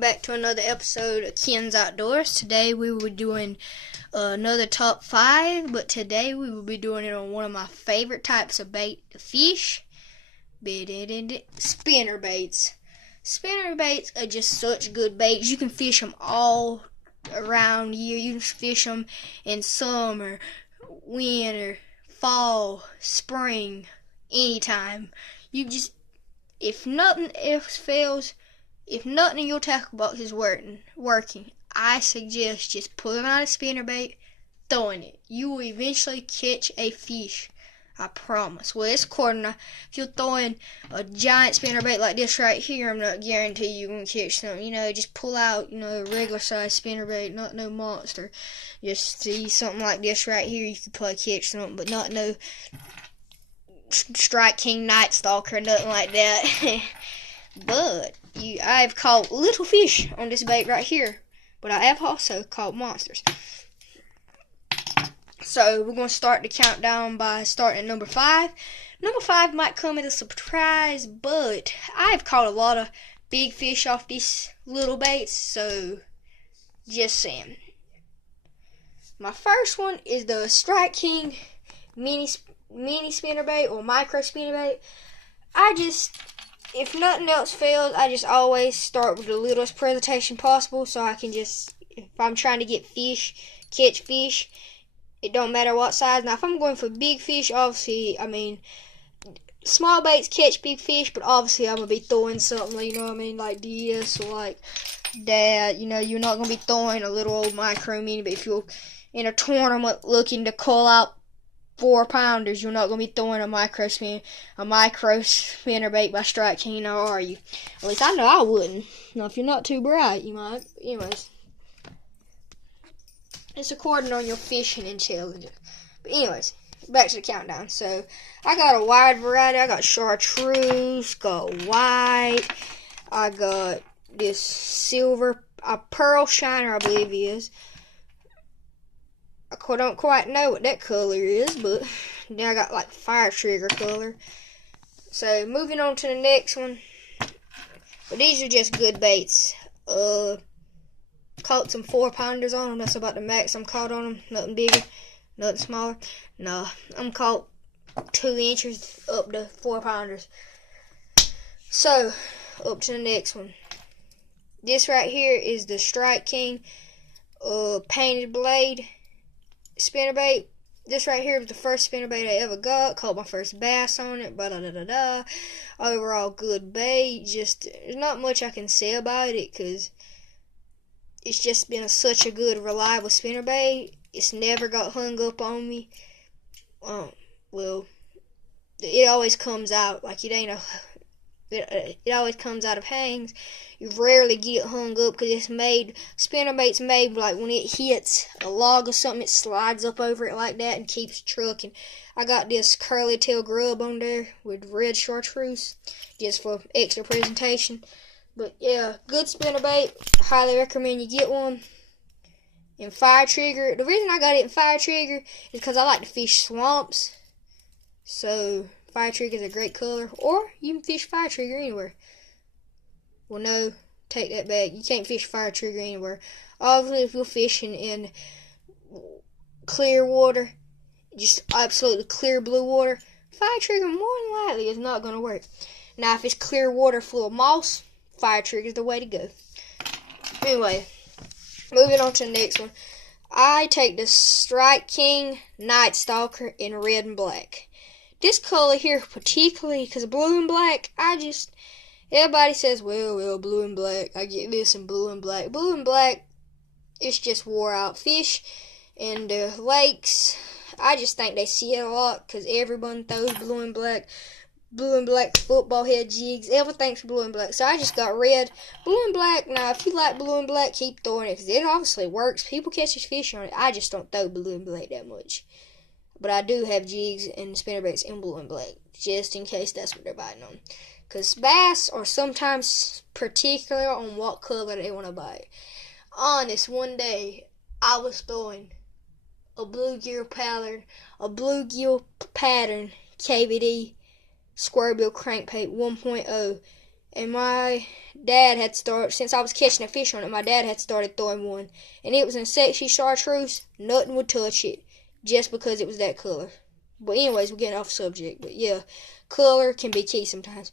Back to another episode of Ken's Outdoors. Today we will be doing another top 5, but today we will be doing it on one of my favorite types of bait to fish, spinner baits. Spinner baits are just such good baits. You can fish them all around year. You can fish them in summer, winter, fall, spring, anytime. If nothing else fails, if nothing in your tackle box is working, I suggest just pulling out a spinnerbait, throwing it. You will eventually catch a fish. I promise. Well, it's according to, if you're throwing a giant spinnerbait like this right here, I'm not guaranteeing you're going to catch something. Just pull out, a regular size spinnerbait, not no monster. Just see something like this right here, you could probably catch something, but not no Strike King Night Stalker, nothing like that. But I've caught little fish on this bait right here, but I have also caught monsters. So we're going to start the countdown by starting at number 5. Number 5 might come as a surprise, but I've caught a lot of big fish off these little baits, so just saying. My first one is the Strike King mini spinnerbait or micro spinnerbait. If nothing else fails, I just always start with the littlest presentation possible, so I can if I'm trying to catch fish, it don't matter what size. Now, if I'm going for big fish, obviously, small baits catch big fish, but obviously I'm going to be throwing something, like this or like that. You're not going to be throwing a little old micro mini, but if you're in a tournament looking to call out 4-pounders, you're not going to be throwing a micro spinnerbait by Strike King, now are you? At least I know I wouldn't. Now, if you're not too bright, you might. Anyways, it's according on your fishing intelligence. But anyways, back to the countdown. So, I got a wide variety. I got chartreuse, got white, I got this silver, a pearl shiner, I believe it is. I don't quite know what that color is, but then I got like fire trigger color. So moving on to the next one. But these are just good baits. Caught some 4-pounders on them. That's about the max I'm caught on them. Nothing bigger, nothing smaller. No, I'm caught 2 inches up to 4-pounders. So up to the next one. This right here is the Strike King painted blade spinnerbait. This right here was the first spinnerbait I ever got. Caught my first bass on it. Overall good bait. There's not much I can say about it because it's just been such a good, reliable spinnerbait. It's never got hung up on me. Well, it always comes out like it always comes out of hangs. You rarely get hung up because spinnerbait's made like when it hits a log or something, it slides up over it like that and keeps trucking. I got this curly tail grub on there with red chartreuse just for extra presentation. But yeah, good spinnerbait. Highly recommend you get one. And fire trigger. The reason I got it in fire trigger is because I like to fish swamps. So fire trigger is a great color, or you can fish fire trigger anywhere. Well, no, take that back. You can't fish fire trigger anywhere. Obviously, if you're fishing in clear water, just absolutely clear blue water, fire trigger more than likely is not going to work. Now, if it's clear water full of moss, fire trigger is the way to go. Anyway, moving on to the next one. I take the Strike King Night Stalker in red and black. This color here particularly, because blue and black, everybody says, well, blue and black, I get this in blue and black. Blue and black, it's just wore out fish. And the lakes, I just think they see it a lot, because everyone throws blue and black football head jigs, everything's blue and black. So I just got red, blue and black. Now, if you like blue and black, keep throwing it, because it obviously works. People catch fish on it. I just don't throw blue and black that much. But I do have jigs and spinnerbaits in blue and black, just in case that's what they're biting on. Because bass are sometimes particular on what color they want to bite. On this one day, I was throwing a bluegill pattern KVD square bill crankbait 1.0 and my dad had started, since I was catching a fish on it, my dad had started throwing one, and it was in sexy chartreuse. Nothing would touch it, just because it was that color. But anyways, we're getting off subject. But yeah, color can be key sometimes.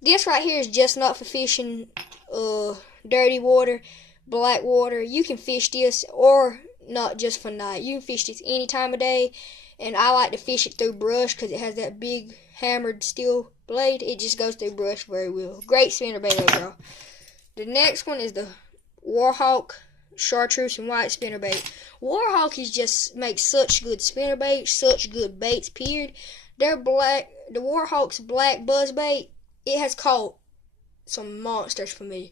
This right here is just not for fishing dirty water, black water. You can fish this, or not just for night. You can fish this any time of day, and I like to fish it through brush because it has that big hammered steel blade. It just goes through brush very well. Great spinnerbait overall. The next one is the Warhawk chartreuse and white spinnerbait. Warhawk makes such good spinnerbaits, such good baits, period. The Warhawk's black buzzbait, it has caught some monsters for me.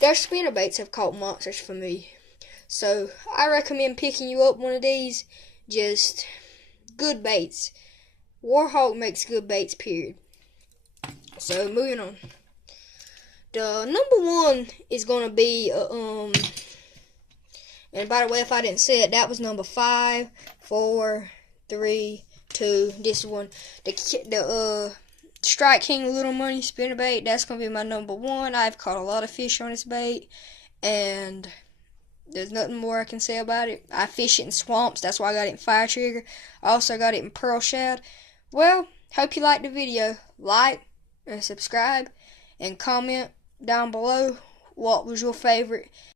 Their spinnerbaits have caught monsters for me. So I recommend picking you up one of these. Just good baits. Warhawk makes good baits, period. So moving on. The number one is gonna be and by the way, if I didn't say it, that was number 5, 4, 3, 2. This one, the Strike King Little Money spinnerbait. That's gonna be my number one. I've caught a lot of fish on this bait, and there's nothing more I can say about it. I fish it in swamps. That's why I got it in Fire Trigger. I also got it in Pearl Shad. Well, hope you liked the video. Like and subscribe, and comment down below what was your favorite